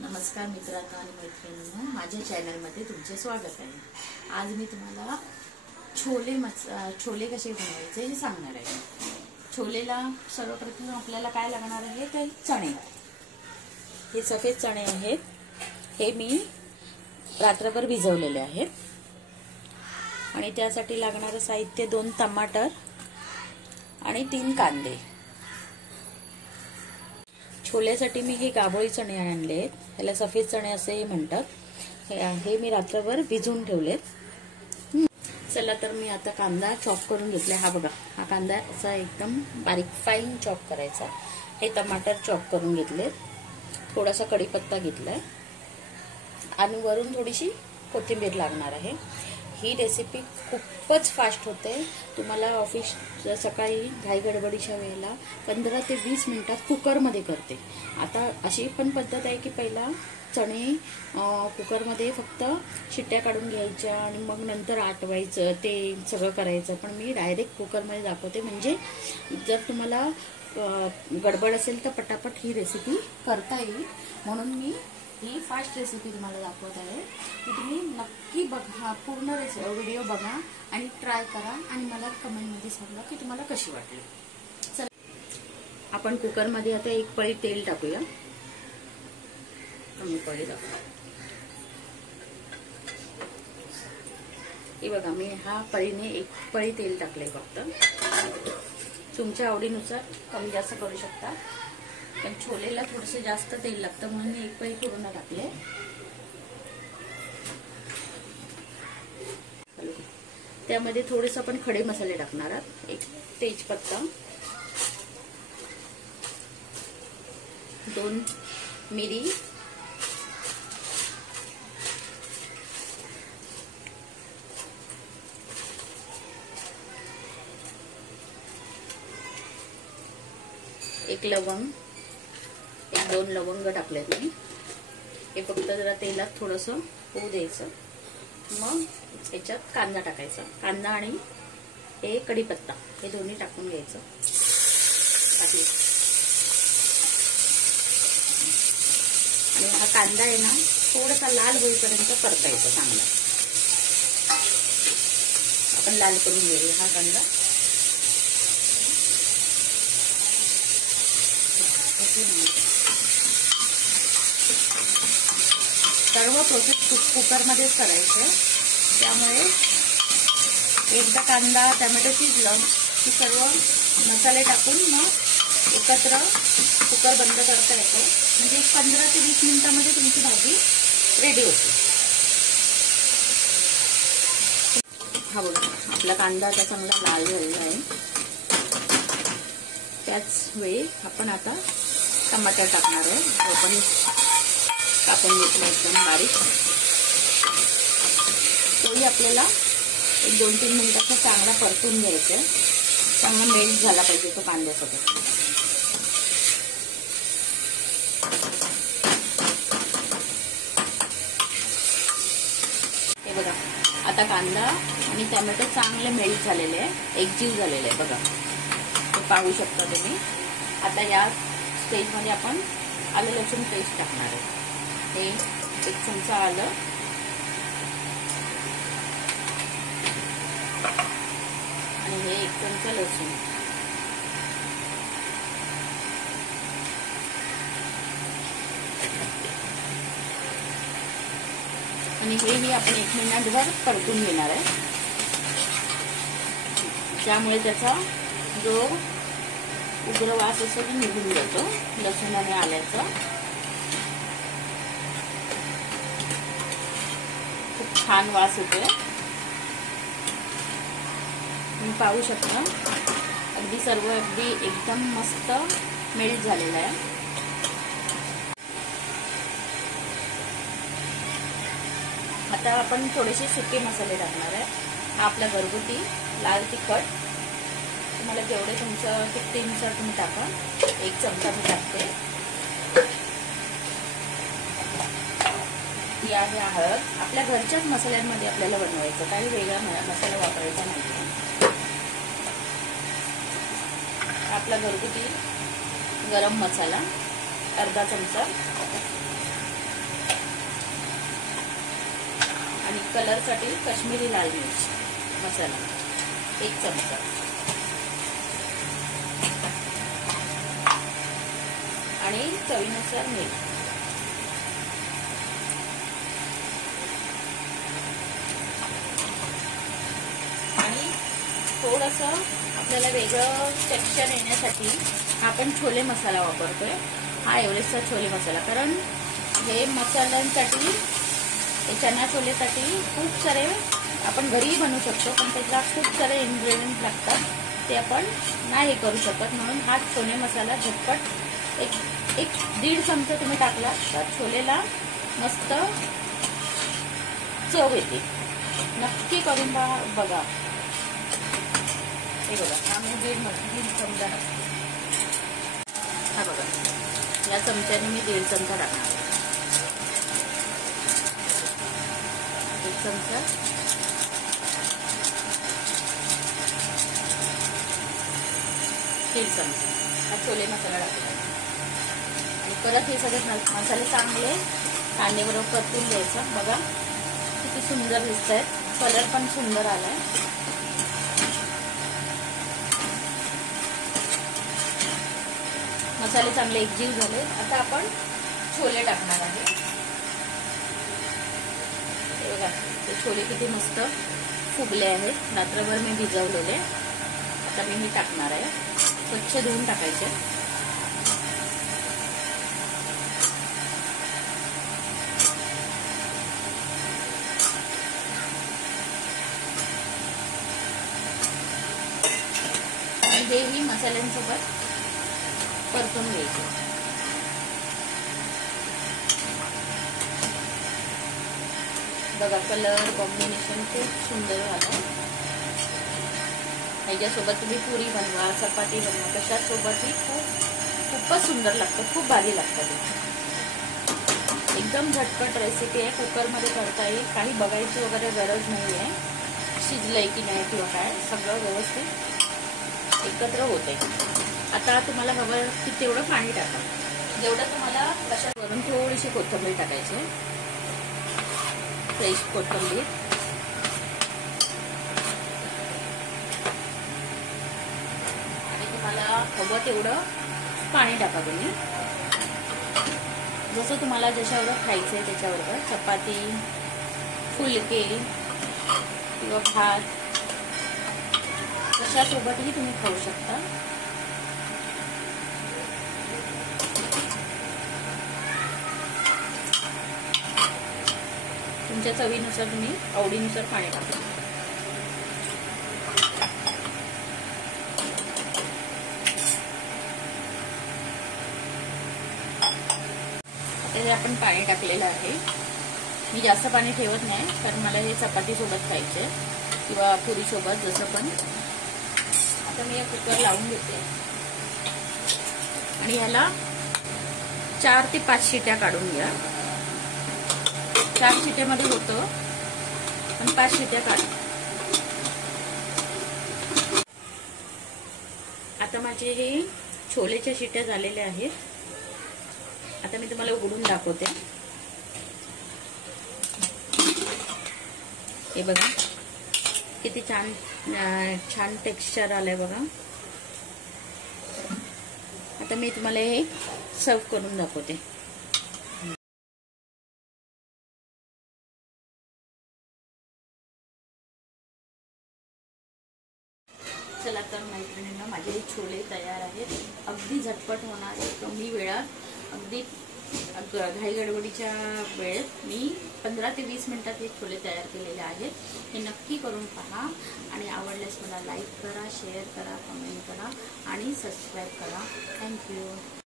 नमस्कार मित्रांनो आणि मैत्रिणींनो, माझ्या चॅनलमध्ये तुमचे स्वागत आहे। आज मी तुम्हाला छोले कसे बनवायचे हे सांगणार आहे। छोलेला सर्वप्रथम आपल्याला काय लागणार आहे तर चणे। हे सफेद चणे आहेत, हे मी रात्रभर भिजवलेले आहेत। आणि त्यासाठी लागणारं साहित्य 2 टमाटर आणि 3 कांदे। छोल्यासाठी मी हे गाभोळी चणे आणले आहेत, ह्याला सफेद चणे असे म्हणतात। हे मी रात्रभर भिजवून ठेवलेत। चला तर मी आता कांदा चॉप करून घेतला। हा बघा, हा कांदा असा एकदम बारीक फाईन चॉप करायचा। हे टमाटर चॉप करून घेतलेत, थोडासा कढीपत्ता घेतलाय आणि वरून थोडीशी कोथिंबीर लागणार आहे। ही रेसिपी खूपच फास्ट होते। तुम्हाला ऑफिस सकाळी घाई गडबडीच्या वेळेला 15 ते 20 मिनिटात कुकरमध्ये करते। आता अशी पण पद्धत आहे की पहिला चणे कुकरमध्ये फक्त शिट्ट्या काढून घ्यायच्या आणि मग नंतर आटवायचं, ते सगळं करायचं। पण मी डायरेक्ट कुकरमध्ये दाखवते, म्हणजे जर तुम्हाला गडबड असेल तर पटापट ही रेसिपी करता येईल। म्हणून मी ही फास्ट रेसिपी तुम्हाला दाखवत आहे की तुम्ही नक्की बघा, पूर्ण व्हिडिओ बघा आणि ट्राय करा आणि मला कमेंटमध्ये सांगा की तुम्हाला कशी वाटली। चला आपण कुकरमध्ये आता 1 पळी तेल टाकूया। कमी पळी टाकूया। हे बघा, मी हा पळीने 1 पळी तेल टाकले। फक्त तुमच्या आवडीनुसार कमी जास्त करू शकता, पण छोलेला थोडंसं जास्त तेल लागतं म्हणून मी 1 पळी पूर्ण टाकले। त्यामध्ये थोडेसे आपण खडे मसाले टाकणार आहोत। 1 तेजपत्ता, 2 मिरी, 1 लवंग, 1-2 लवंग टाकलेत मी। हे फक्त जरा तेलात थोडंसं होऊ द्यायचं। मग याच्यात कांदा टाकायचा, कांदा आणि हे कढीपत्ता हे दोन्ही टाकून घ्यायचं। आणि हा कांदा आहे ना थोडासा लाल होईपर्यंत परतायचा चांगला। आपण लाल करून घेऊया हा कांदा। सर्व प्रोसेस कुकरमध्येच करायचं, त्यामुळे एकदा कांदा टोमॅटो शिजलं की सर्व मसाले टाकून मग एकत्र कुकर बंद करता येतो। म्हणजे 15 ते 20 मिनिटांमध्ये तुमची भाजी रेडी होते। हा बघा, आपला कांदा आता चांगला लाल झालेला आहे। त्याच वेळी आपण आता टमाटर टाकणार आहे, आपण कापून घेतला एकदम बारीक। तोही आपल्याला 1-2-3 मिनिटाचा चांगला परतून घ्यायचा आहे, चांगला मेल्ट झाला पाहिजे तो कांद्यासोबत। हे बघा, आता कांदा आणि टोमॅटो चांगले मेल्ट झालेले आहे, एकजीव झालेले आहे बघा, ते पाहू शकता तुम्ही। आता या स्टेजमध्ये आपण आलं लसूण पेस्ट टाकणार आहे। हे 1 चमचा आलं आणि हे 1 चमचा लसूण। आणि हेही आपण 1 मिनिटभर परतून घेणार आहे, त्यामुळे त्याचा जो उग्र वास असतो तो निघून जातो लसूण आणि आल्याचा। खूप छान वास येतोय, तुम्ही पाहू शकता। अगदी एकदम मस्त मेल्ट झालेला आहे। आता आपण थोडेसे सुके मसाले टाकणार आहे। हा आपला घरगुती लाल तिखट, तुम्हाला जेवढे तुमचं तिखटीनुसार तुम्ही टाका। 1 चमचा मी टाकते। ही आहे हळद, आपल्या घरच्याच मसाल्यांमध्ये आपल्याला बनवायचं, काही वेगळा मसाला वापरायचा नाही। आपला घरगुती गरम मसाला अर्धा चमचा, कलरसाठी काश्मीरी लाल मिर्च मसाला 1 चमचा, आणि चवीनुसार मीठ. आणि थोडंसं आपल्याला वेगळं टेक्स्चर येण्यासाठी आपण छोले मसाला वापरतोय. हा एव्हरेस्टचा छोले मसाला, कारण हे मसाल्यांसाठी, चना छोलेसाठी खूप सारे आपण घरीही बनवू शकतो, पण त्याला खूप सारे इन्ग्रेडियंट लागतात, ते आपण नाही करू शकत. म्हणून हा छोले मसाला झटपट एक 1.5 चमचा तुम्ही टाकला तर छोलेला मस्त चव येते. नक्की करून बघा. हे बघा, हा मी 1.5 चमचा टाकते. हा बघा, या चमच्याने मी 1.5 चमचा टाकणार. 1 चमचा, 1.5 चमचा हा छोले मसाला टाकला. आणि परत हे सगळे मसाले चांगले कांद्याबरोबर परतून द्यायचं. बघा किती सुंदर दिसत आहेत, कलर पण सुंदर आलाय. मसाले चांगले एकजीव झाले. आता आपण छोले टाकणार आहे. हे बघा, ते छोले किती मस्त फुगले आहेत, रात्रभर मी भिजवलेले. आता मी हे टाकणार आहे. स्वच्छ धुवून टाकायचे. आणि हेही मसाल्यांसोबत परतून घ्यायचे. बघा, कलर कॉम्बिनेशन खूप सुंदर झालं. ह्याच्यासोबत तुम्ही पुरी बनवा, चपाती बनवा, कशासोबतही खूपच सुंदर लागतं, खूप भारी लागतं. एकदम झटपट रेसिपी आहे, कुकरमध्ये करता येईल, काही बघायची वगैरे गरज नाही आहे. शिजलंय की नाही किंवा काय, सगळं व्यवस्थित एकत्र होते. आता तुम्हाला हवं की तेवढं पाणी टाका, जेवढं तुम्हाला कशावरून. थोडीशी कोथिंबीर टाकायची, फ्रेश कोथिंबीर. आणि तुम्हाला हवं तेवढं पाणी टाका तुम्ही, जसं तुम्हाला ज्याच्यावर खायचंय त्याच्याबरोबर. चपाती, फुलके किंवा भात कशासोबतही तुम्ही खाऊ शकता. तुमच्या चवीनुसार तुम्ही आवडीनुसार पाणी टाका. आता हे आपण पाणी टाकलेलं आहे. मी जास्त पाणी ठेवत नाही, कारण मला हे चपाती सोबत खायचे किंवा पुरी सोबत जसं पण. आता मी कुकर लावून घेते आणि ह्याला 4 ते 5 शिट्या काढून घ्या. 4 शिट्यामध्ये होतं, पण 5 शिट्या काढ. आता माझे हे छोलेच्या शिट्या झालेल्या आहेत. आता मी तुम्हाला उघडून दाखवते. हे बघा किती छान टेक्स्चर आलंय बघा. आता मी तुम्हाला हे सर्व करून दाखवते. चला तर मैत्रिणींना, माझे हे छोले तयार आहेत. अगदी झटपट होणारे, कमी वेळात, अगदी घाई गडबडीच्या वेळेत मी 15 ते 20 मिनिटात हे छोले तयार केलेले आहेत. हे नक्की करून पहा आणि आवडल्यास मला लाईक करा, शेअर करा, कमेंट करा आणि सबस्क्राईब करा. थँक्यू.